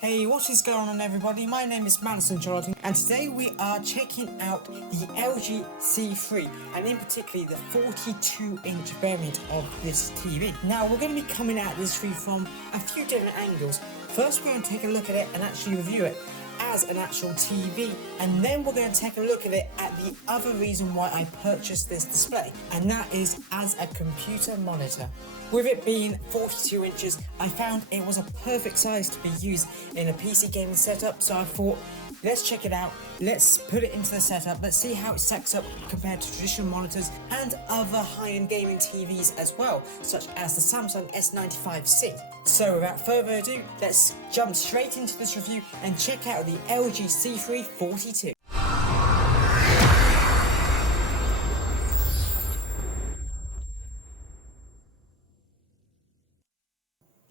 Hey, what is going on everybody? My name is Madison Charlton and today we are checking out the LG C3 and in particular the 42-inch variant of this TV. Now we're going to be coming at this TV from a few different angles. First we're going to take a look at it and actually review it as an actual TV, and then we're going to take a look at it at the other reason why I purchased this display, and that is as a computer monitor. With it being 42 inches, I found it was a perfect size to be used in a PC gaming setup, so I thought, let's check it out, let's put it into the setup, let's see how it stacks up compared to traditional monitors and other high-end gaming TVs as well, such as the Samsung S95C. So without further ado, let's jump straight into this review and check out the LG C3 42.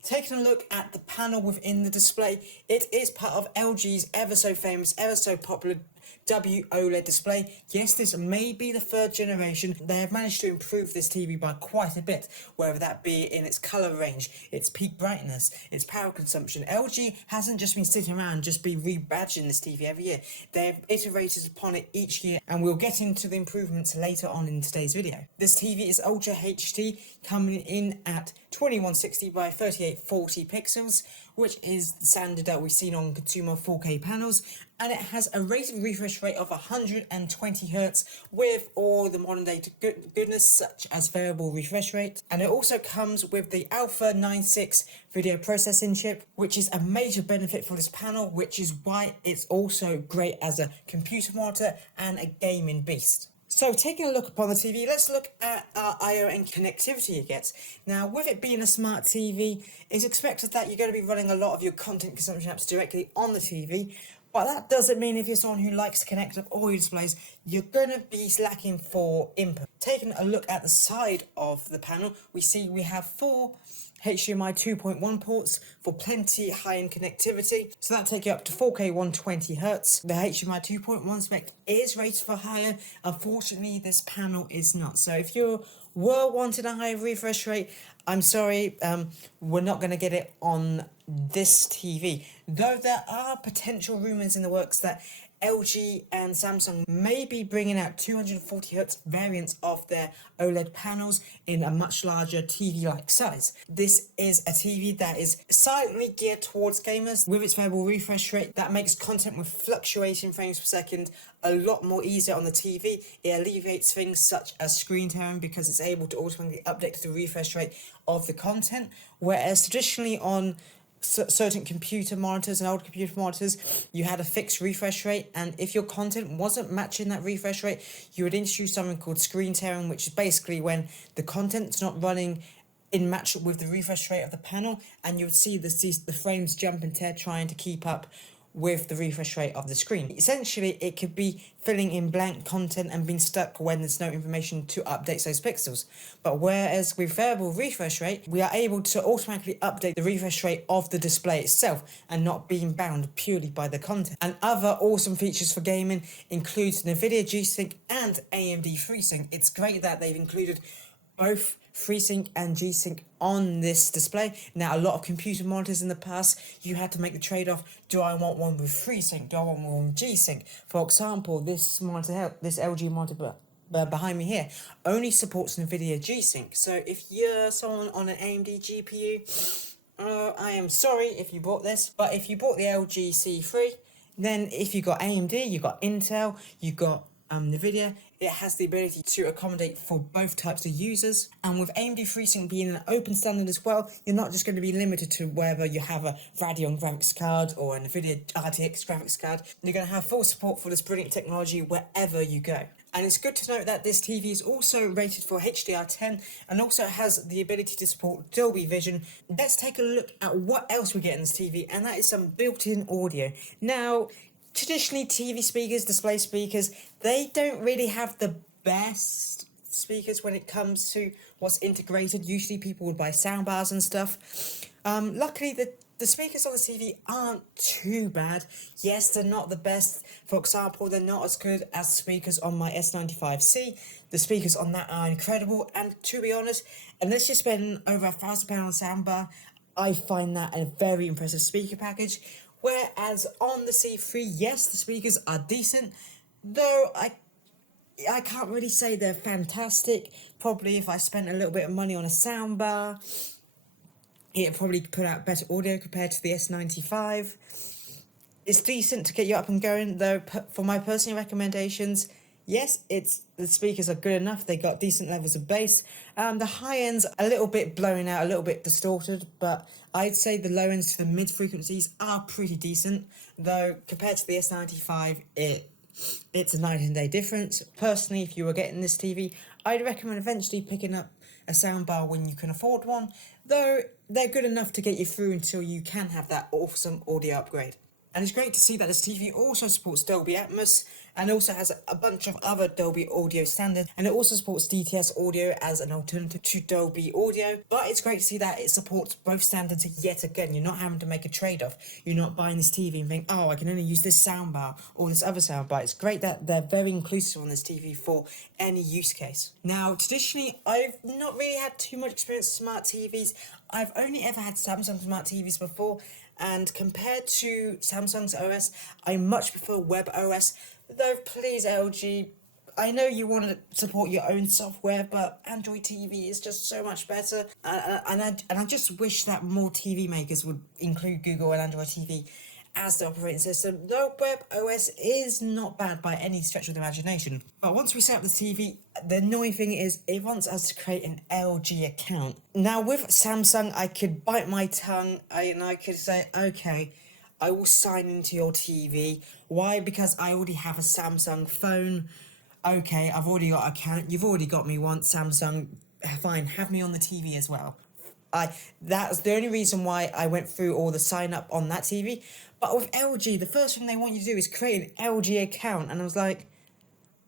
Taking a look at the panel within the display, it is part of LG's ever so famous, ever so popular QD-OLED display. Yes, this may be the third generation. They have managed to improve this TV by quite a bit, whether that be in its colour range, its peak brightness, its power consumption. LG hasn't just been sitting around just be rebadging this TV every year. They've iterated upon it each year, and we'll get into the improvements later on in today's video. This TV is Ultra HD, coming in at 2160 by 3840 pixels, which is the standard that we've seen on consumer 4K panels, and it has a rated refresh rate of 120 Hz with all the modern day goodness such as variable refresh rate, and it also comes with the Alpha 96 video processing chip, which is a major benefit for this panel, which is why it's also great as a computer monitor and a gaming beast. So taking a look upon the TV, let's look at our I/O and connectivity it gets. Now with it being a smart TV, it's expected that you're going to be running a lot of your content consumption apps directly on the TV, but that doesn't mean if you're someone who likes to connect up all your displays, you're going to be lacking for input. Taking a look at the side of the panel, we have four HDMI 2.1 ports for plenty high-end connectivity, so that takes you up to 4K 120Hz. The HDMI 2.1 spec is rated for higher. Unfortunately, this panel is not. So if you were wanting a higher refresh rate, I'm sorry, we're not going to get it on this TV. Though there are potential rumours in the works that LG and Samsung may be bringing out 240Hz variants of their OLED panels in a much larger TV-like size. This is a TV that is silently geared towards gamers. With its variable refresh rate, that makes content with fluctuating frames per second a lot more easier on the TV. It alleviates things such as screen tearing because it's able to automatically update to the refresh rate of the content, whereas traditionally on certain computer monitors and old computer monitors, you had a fixed refresh rate, and if your content wasn't matching that refresh rate, you would introduce something called screen tearing, which is basically when the content's not running in match with the refresh rate of the panel, and you would see the frames jump and tear trying to keep up with the refresh rate of the screen. Essentially, it could be filling in blank content and being stuck when there's no information to update those pixels. But whereas with variable refresh rate, we are able to automatically update the refresh rate of the display itself and not being bound purely by the content. And other awesome features for gaming includes NVIDIA G-Sync and AMD FreeSync. It's great that they've included both FreeSync and G-Sync on this display. Now, a lot of computer monitors in the past, you had to make the trade-off, do I want one with FreeSync, do I want one with G-Sync? For example, this monitor, this LG monitor behind me here, only supports NVIDIA G-Sync. So if you're someone on an AMD GPU, I am sorry if you bought this, but if you bought the LG C3, then if you got AMD, you got Intel, you got NVIDIA, it has the ability to accommodate for both types of users. And with AMD FreeSync being an open standard as well, you're not just going to be limited to whether you have a Radeon graphics card or a NVIDIA RTX graphics card. You're going to have full support for this brilliant technology wherever you go. And it's good to note that this TV is also rated for HDR10 and also has the ability to support Dolby Vision. Let's take a look at what else we get in this TV, and that is some built-in audio. Now, traditionally, TV speakers, display speakers, they don't really have the best speakers when it comes to what's integrated. Usually people would buy soundbars and stuff. Luckily, the speakers on the TV aren't too bad. Yes, they're not the best. For example, they're not as good as the speakers on my S95C. The speakers on that are incredible. And to be honest, unless you spend over £1,000 on a soundbar, I find that a very impressive speaker package. Whereas on the C3, yes, the speakers are decent, though I can't really say they're fantastic. Probably if I spent a little bit of money on a soundbar, it'd probably put out better audio compared to the S95. It's decent to get you up and going, though. For my personal recommendations, yes, the speakers are good enough. They got decent levels of bass. The high ends a little bit blown out, a little bit distorted, but I'd say the low ends to the mid frequencies are pretty decent. Though compared to the S95, it's a night and day difference. Personally, if you were getting this TV, I'd recommend eventually picking up a soundbar when you can afford one. Though they're good enough to get you through until you can have that awesome audio upgrade. And it's great to see that this TV also supports Dolby Atmos and also has a bunch of other Dolby audio standards, and it also supports DTS audio as an alternative to Dolby audio. But it's great to see that it supports both standards yet again. You're not having to make a trade-off. You're not buying this TV and think, oh, I can only use this soundbar or this other soundbar. It's great that they're very inclusive on this TV for any use case. Now, traditionally, I've not really had too much experience with smart TVs. I've only ever had Samsung smart TVs before, and compared to Samsung's OS, I much prefer Web OS. Though, please, LG, I know you want to support your own software, but Android TV is just so much better. And I just wish that more TV makers would include Google and Android TV as the operating system. Though Web OS is not bad by any stretch of the imagination. But once we set up the TV, the annoying thing is it wants us to create an LG account. Now with Samsung, I could bite my tongue and I could say, okay, I will sign into your TV. Why? Because I already have a Samsung phone. Okay, I've already got an account. You've already got me once, Samsung. Fine, have me on the TV as well. That's the only reason why I went through all the sign up on that TV. But with LG, the first thing they want you to do is create an LG account. And I was like,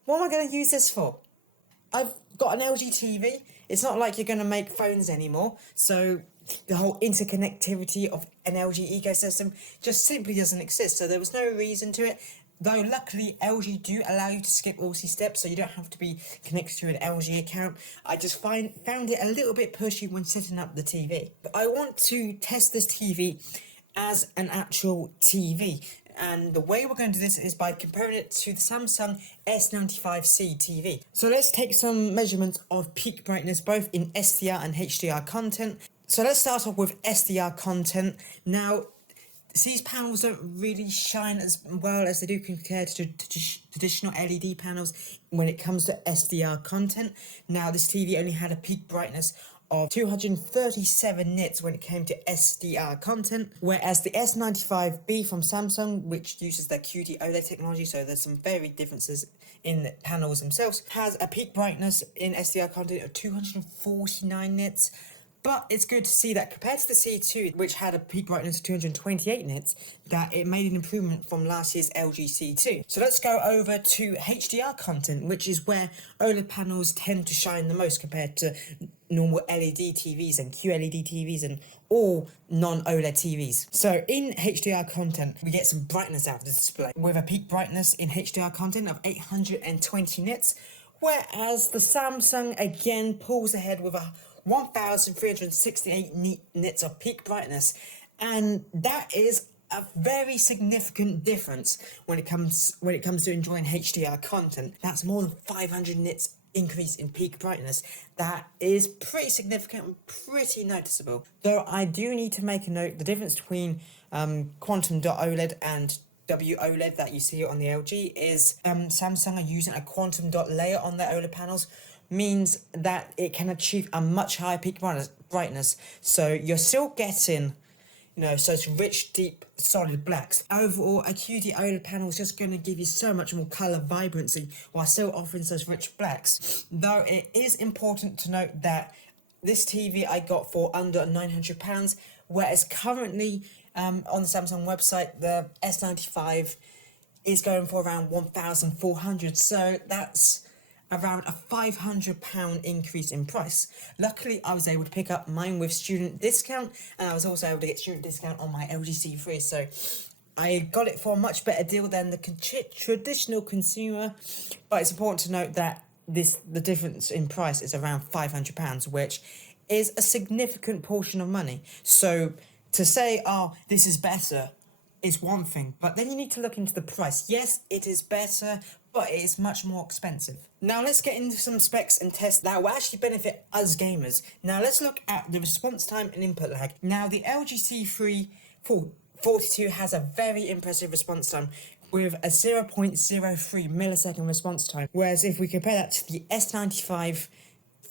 what am I going to use this for? I've got an LG TV. It's not like you're going to make phones anymore. So the whole interconnectivity of an LG ecosystem just simply doesn't exist. So there was no reason to it. Though luckily LG do allow you to skip all these steps, so you don't have to be connected to an LG account. I just found it a little bit pushy when setting up the TV. But I want to test this TV as an actual TV. And the way we're going to do this is by comparing it to the Samsung S95C TV. So let's take some measurements of peak brightness both in SDR and HDR content. So let's start off with SDR content. Now, these panels don't really shine as well as they do compared to traditional LED panels when it comes to SDR content. Now, this TV only had a peak brightness of 237 nits when it came to SDR content, whereas the S95B from Samsung, which uses their QD-OLED technology, so there's some very differences in the panels themselves, has a peak brightness in SDR content of 249 nits. But it's good to see that compared to the C2, which had a peak brightness of 228 nits, that it made an improvement from last year's LG C2. So let's go over to HDR content, which is where OLED panels tend to shine the most compared to normal LED TVs and QLED TVs and all non-OLED TVs. So in HDR content, we get some brightness out of the display with a peak brightness in HDR content of 820 nits, whereas the Samsung again pulls ahead with a 1,368 nits of peak brightness, and that is a very significant difference when it comes to enjoying HDR content. That's more than 500 nits increase in peak brightness. That is pretty significant and pretty noticeable. Though I do need to make a note, the difference between quantum.OLED and WOLED that you see on the LG is Samsung are using a quantum dot layer on their OLED panels, means that it can achieve a much higher peak brightness. So you're still getting, such rich, deep, solid blacks. Overall, a QD OLED panel is just going to give you so much more colour vibrancy while still offering such rich blacks. Though it is important to note that this TV I got for under £900, whereas currently on the Samsung website, the S95 is going for around 1,400. So that's around a £500 increase in price. Luckily, I was able to pick up mine with student discount, and I was also able to get student discount on my LG C3, so I got it for a much better deal than the traditional consumer. But it's important to note that the difference in price is around £500, which is a significant portion of money. So to say, oh, this is better, is one thing, but then you need to look into the price. Yes, it is better, but it is much more expensive. Now let's get into some specs and tests that will actually benefit us gamers. Now let's look at the response time and input lag. Now the LG C3 42 has a very impressive response time with a 0.03 millisecond response time, whereas if we compare that to the S95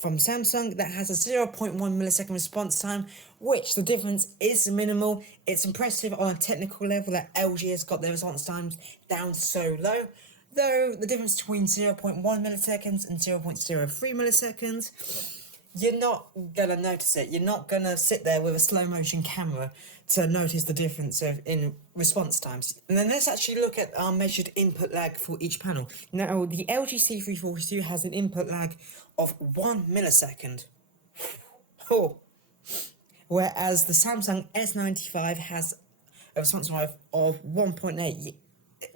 from Samsung, that has a 0.1 millisecond response time, which the difference is minimal. It's impressive on a technical level that LG has got their response times down so low, though the difference between 0.1 milliseconds and 0.03 milliseconds, you're not gonna notice it. You're not gonna sit there with a slow motion camera to notice the difference in response times. And then let's actually look at our measured input lag for each panel. Now, the LG C342 has an input lag of 1 millisecond. Oh. Whereas the Samsung S95 has a response time of 1.8.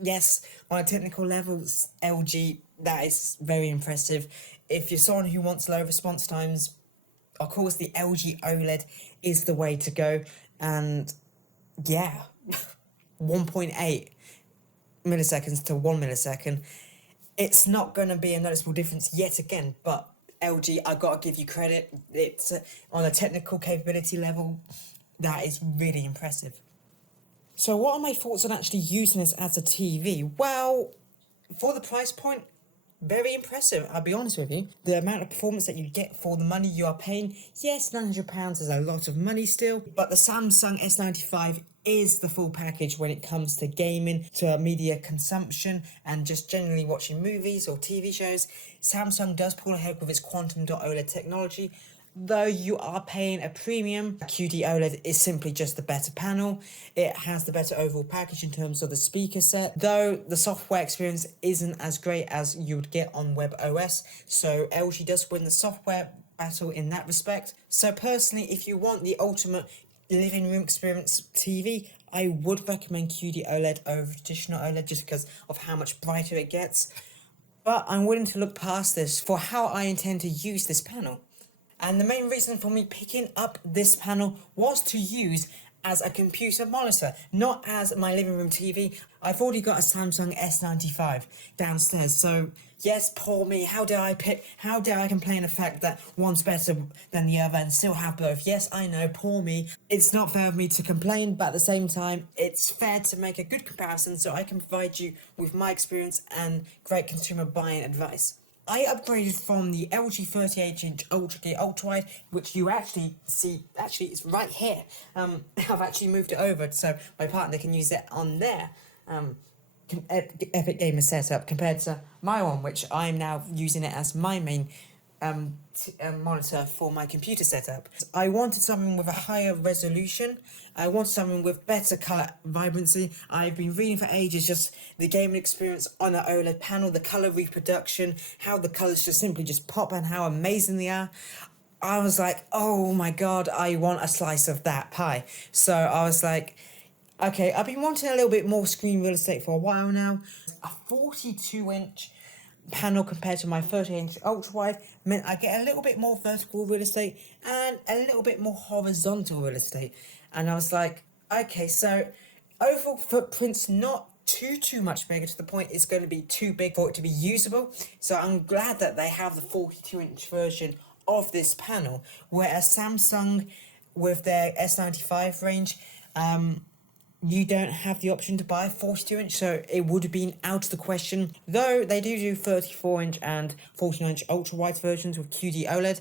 Yes, on a technical level, LG, that is very impressive. If you're someone who wants low response times, of course the LG OLED is the way to go. And yeah, 1.8 milliseconds to 1 millisecond. It's not going to be a noticeable difference yet again, but LG, I got to give you credit. It's on a technical capability level, that is really impressive. So what are my thoughts on actually using this as a TV? Well, for the price point, very impressive, I'll be honest with you. The amount of performance that you get for the money you are paying, yes, £900 is a lot of money still, but the Samsung S95 is the full package when it comes to gaming, to media consumption, and just generally watching movies or TV shows. Samsung does pull ahead with its Quantum.OLED technology, though you are paying a premium. QD-OLED is simply just the better panel. It has the better overall package in terms of the speaker set, though the software experience isn't as great as you would get on WebOS, so LG does win the software battle in that respect. So personally, if you want the ultimate living room experience TV, I would recommend QD-OLED over traditional OLED just because of how much brighter it gets. But I'm willing to look past this for how I intend to use this panel. And the main reason for me picking up this panel was to use as a computer monitor, not as my living room TV. I've already got a Samsung S95 downstairs, so yes, poor me, how dare I complain the fact that one's better than the other and still have both? Yes, I know, poor me. It's not fair of me to complain, but at the same time, it's fair to make a good comparison so I can provide you with my experience and great consumer buying advice. I upgraded from the LG 38-inch Ultra Gear Ultra Wide, which you actually see, it's right here. I've actually moved it over so my partner can use it on their Epic Gamer setup compared to my one, which I'm now using it as my main monitor for my computer setup. I wanted something with a higher resolution. I wanted something with better colour vibrancy. I've been reading for ages just the gaming experience on an OLED panel, the colour reproduction, how the colours just simply just pop and how amazing they are. I was like, oh my god, I want a slice of that pie. So I was like, okay, I've been wanting a little bit more screen real estate for a while now. A 42-inch panel compared to my 30-inch ultra wide meant I get a little bit more vertical real estate and a little bit more horizontal real estate. And I was like, okay, so overall footprint's not too much bigger to the point it's going to be too big for it to be usable. So I'm glad that they have the 42-inch version of this panel, whereas Samsung with their S95 range, you don't have the option to buy a 42-inch, so it would have been out of the question. Though they do 34-inch and 49-inch ultra-wide versions with QD-OLED,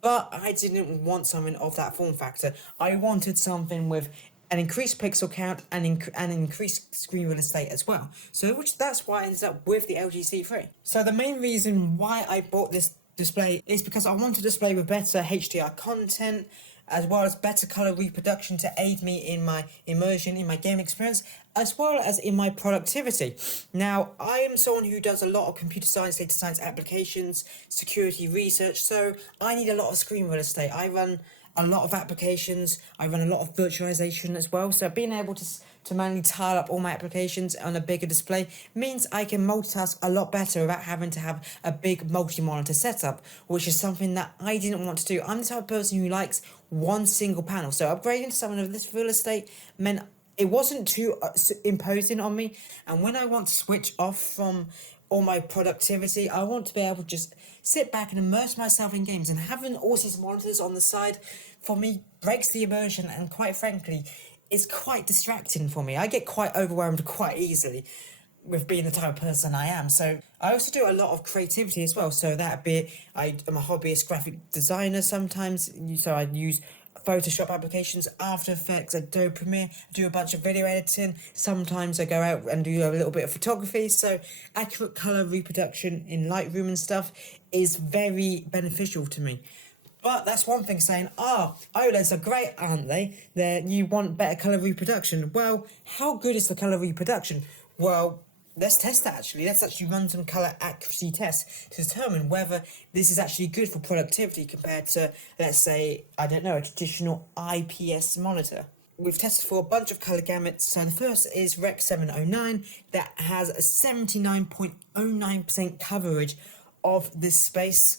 but I didn't want something of that form factor. I wanted something with an increased pixel count and increased screen real estate as well. So that's why I ended up with the LG C3. So the main reason why I bought this display is because I want a display with better HDR content, as well as better colour reproduction to aid me in my immersion, in my game experience, as well as in my productivity. Now, I am someone who does a lot of computer science, data science applications, security research, so I need a lot of screen real estate. I run a lot of applications, I run a lot of virtualization as well, so being able to manually tile up all my applications on a bigger display means I can multitask a lot better without having to have a big multi-monitor setup, which is something that I didn't want to do. I'm the type of person who likes one single panel, so upgrading to something of this real estate meant it wasn't too imposing on me. And when I want to switch off from all my productivity, I want to be able to just sit back and immerse myself in games. And having all these monitors on the side, for me, breaks the immersion, and quite frankly, it's quite distracting for me. I get quite overwhelmed quite easily with being the type of person I am. So I also do a lot of creativity as well. So that be I am a hobbyist graphic designer sometimes. So I use Photoshop applications, After Effects, Adobe Premiere, do a bunch of video editing. Sometimes I go out and do a little bit of photography. So accurate color reproduction in Lightroom and stuff is very beneficial to me. But that's one thing saying, OLEDs are great, aren't they? You want better colour reproduction. Well, how good is the colour reproduction? Well, let's test that actually. Let's actually run some colour accuracy tests to determine whether this is actually good for productivity compared to, let's say, I don't know, a traditional IPS monitor. We've tested for a bunch of colour gamuts. So the first is Rec 709 that has a 79.09% coverage of this space.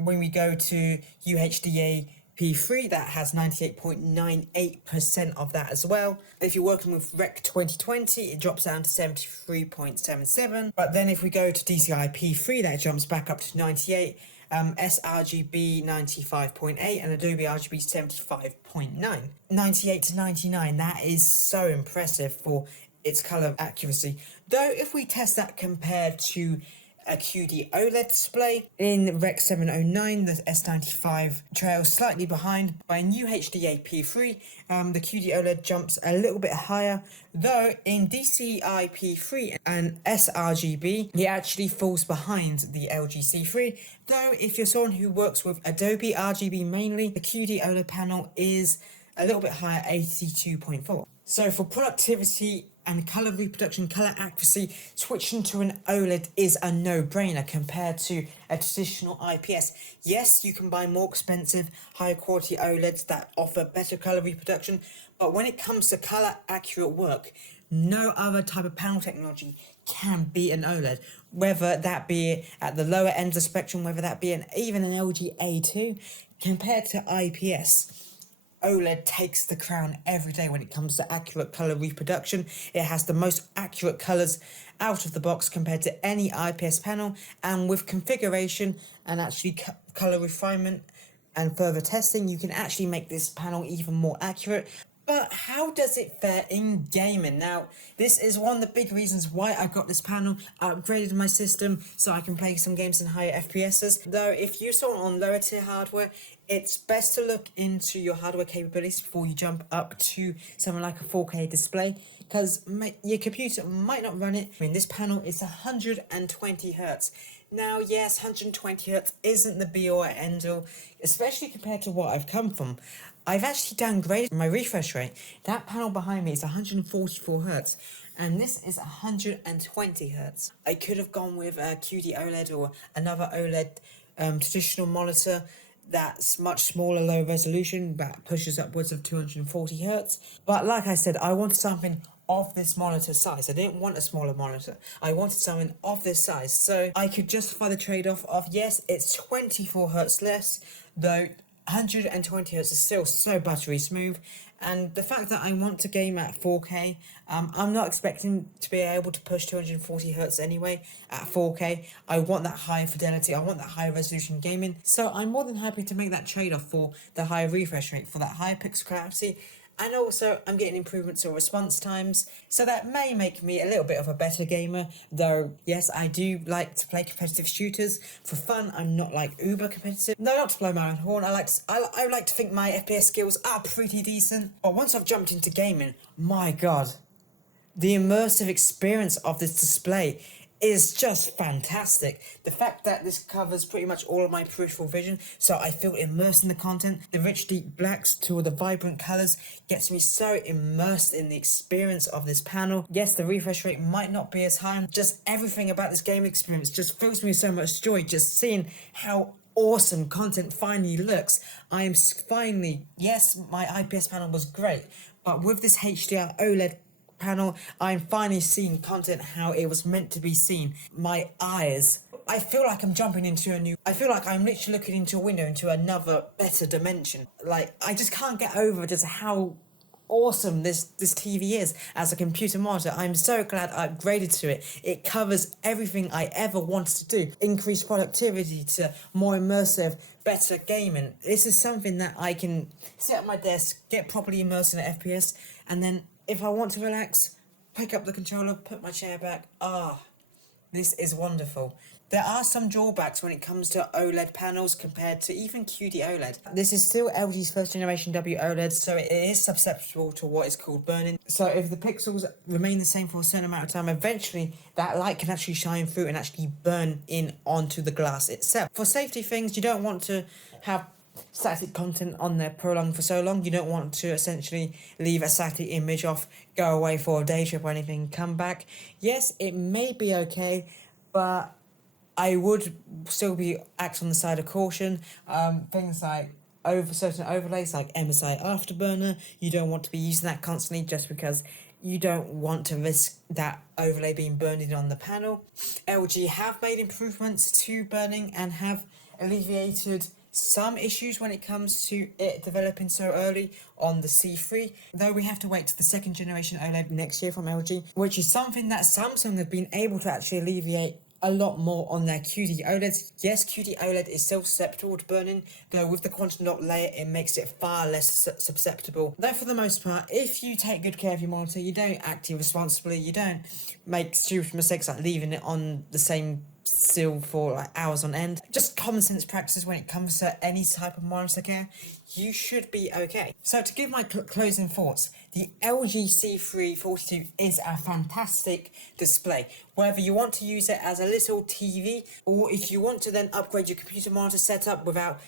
When we go to UHDA P3, that has 98.98% of that as well. If you're working with Rec 2020, it drops down to 73.77. But then if we go to DCI P3, that jumps back up to 98. sRGB 95.8 and Adobe RGB 75.9. 98 to 99, that is so impressive for its color accuracy. Though if we test that compared to a QD-OLED display, in Rec 709, the S95 trails slightly behind. By new HDA P3, the QD-OLED jumps a little bit higher, though in DCI P3 and sRGB, it actually falls behind the LG C3. Though if you're someone who works with Adobe RGB mainly, the QD-OLED panel is a little bit higher, 82.4. So for productivity and colour reproduction, colour accuracy, switching to an OLED is a no-brainer compared to a traditional IPS. Yes, you can buy more expensive, higher quality OLEDs that offer better colour reproduction, but when it comes to colour accurate work, no other type of panel technology can beat an OLED. Whether that be at the lower end of the spectrum, whether that be even an LG A2, compared to IPS, OLED takes the crown every day when it comes to accurate colour reproduction. It has the most accurate colours out of the box compared to any IPS panel, and with configuration and actually colour refinement and further testing, you can actually make this panel even more accurate. But how does it fare in gaming? Now, this is one of the big reasons why I got this panel. I upgraded my system so I can play some games in higher FPSs. Though, if you're someone on lower tier hardware, it's best to look into your hardware capabilities before you jump up to something like a 4K display, because your computer might not run it. I mean, this panel is 120 Hz. Now, yes, 120 Hz isn't the be-all and end-all, especially compared to what I've come from. I've actually downgraded my refresh rate. That panel behind me is 144 Hz, and this is 120 Hz. I could have gone with a QD-OLED or another OLED traditional monitor that's much smaller, low resolution, that pushes upwards of 240 Hz. But like I said, I wanted something of this monitor size. I didn't want a smaller monitor. I wanted something of this size. So I could justify the trade-off of, yes, it's 24 Hz less, though 120 Hz is still so buttery smooth. And the fact that I want to game at 4K, I'm not expecting to be able to push 240 Hz anyway at 4K. I want that higher fidelity, I want that higher resolution gaming. So I'm more than happy to make that trade-off for the higher refresh rate, for that higher pixel clarity. And also, I'm getting improvements in response times, so that may make me a little bit of a better gamer. Though, yes, I do like to play competitive shooters for fun. I'm not like uber competitive. No, not to blow my own horn. I like to think my FPS skills are pretty decent. But once I've jumped into gaming, my god, the immersive experience of this display is just fantastic. The fact that this covers pretty much all of my peripheral vision, so I feel immersed in the content. The rich deep blacks to the vibrant colours gets me so immersed in the experience of this panel. Yes, the refresh rate might not be as high. Just everything about this game experience just fills me with so much joy, just seeing how awesome content finally looks. I am finally, yes, my IPS panel was great, but with this HDR OLED panel, I'm finally seeing content how it was meant to be seen. My eyes, I feel like I'm jumping into I feel like I'm literally looking into a window into another better dimension. Like, I just can't get over just how awesome this TV is as a computer monitor. I'm so glad I upgraded to it. It covers everything I ever wanted to do. Increased productivity to more immersive, better gaming. This is something that I can sit at my desk, get properly immersed in an FPS, and then if I want to relax, pick up the controller, put my chair back. This is wonderful. There are some drawbacks when it comes to OLED panels compared to even QD-OLED. This is still LG's first generation WOLED, so it is susceptible to what is called burning. So if the pixels remain the same for a certain amount of time, eventually that light can actually shine through and actually burn in onto the glass itself. For safety things, you don't want to have static content on there prolonged for so long. You don't want to essentially leave a static image off, go away for a day trip or anything, come back. Yes, it may be okay, but I would still be act on the side of caution. Things like certain overlays like MSI Afterburner, you don't want to be using that constantly just because you don't want to risk that overlay being burned in on the panel. LG have made improvements to burning and have alleviated some issues when it comes to it developing so early on the C3, though we have to wait to the second generation OLED next year from LG, which is something that Samsung have been able to actually alleviate a lot more on their QD-OLEDs. Yes, QD-OLED is still susceptible to burning, though with the quantum dot layer it makes it far less susceptible. Though for the most part, if you take good care of your monitor, you don't act irresponsibly, you don't make stupid mistakes like leaving it on the same still for like hours on end, just common sense practices when it comes to any type of monitor care, you should be okay. So to give my closing thoughts, the LG C342 is a fantastic display. Whether you want to use it as a little TV, or if you want to then upgrade your computer monitor setup without,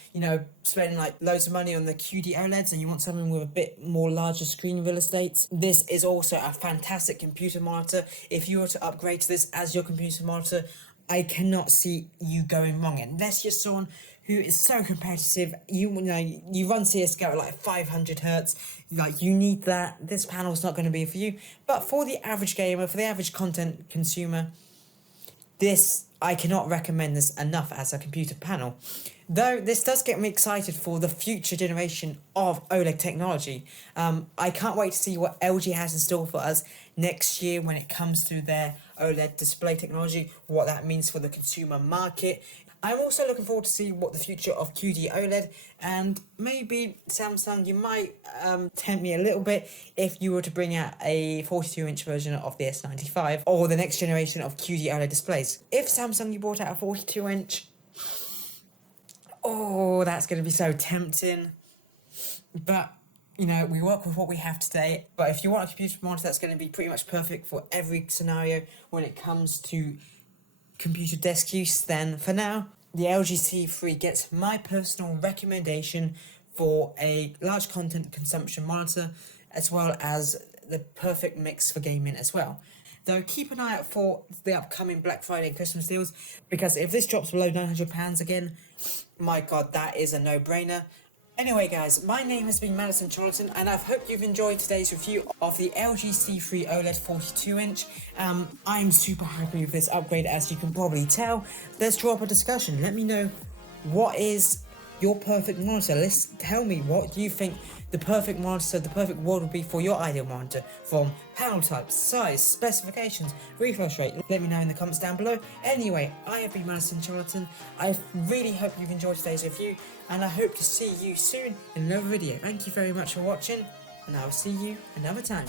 spending like loads of money on the QD-OLEDs and you want something with a bit more larger screen real estate, this is also a fantastic computer monitor. If you were to upgrade to this as your computer monitor, I cannot see you going wrong unless you're someone who is so competitive. You run CS:GO at like 500 hertz. Like you need that. This panel's not going to be for you. But for the average gamer, for the average content consumer, this I cannot recommend this enough as a computer panel. Though this does get me excited for the future generation of OLED technology. I can't wait to see what LG has in store for us next year when it comes to their OLED display technology, what that means for the consumer market. I'm also looking forward to see what the future of QD-OLED, and maybe Samsung, you might tempt me a little bit if you were to bring out a 42-inch version of the S95 or the next generation of QD-OLED displays. If Samsung, you brought out a 42-inch, that's going to be so tempting. But we work with what we have today. But if you want a computer monitor that's going to be pretty much perfect for every scenario when it comes to computer desk use, then for now, the LG C3 gets my personal recommendation for a large content consumption monitor, as well as the perfect mix for gaming as well. Though keep an eye out for the upcoming Black Friday and Christmas deals, because if this drops below £900 again, my god, that is a no-brainer. Anyway guys, my name has been Madison Charlton, and I hope you've enjoyed today's review of the LG C3 OLED 42-inch. I'm super happy with this upgrade, as you can probably tell. Let's draw up a discussion. Let me know what is your perfect monitor. Tell me what you think the perfect monitor, the perfect world would be for your ideal monitor, from panel type, size, specifications, refresh rate. Let me know in the comments down below. Anyway, I have been Madison Charlton. I really hope you've enjoyed today's review, and I hope to see you soon in another video. Thank you very much for watching, and I will see you another time.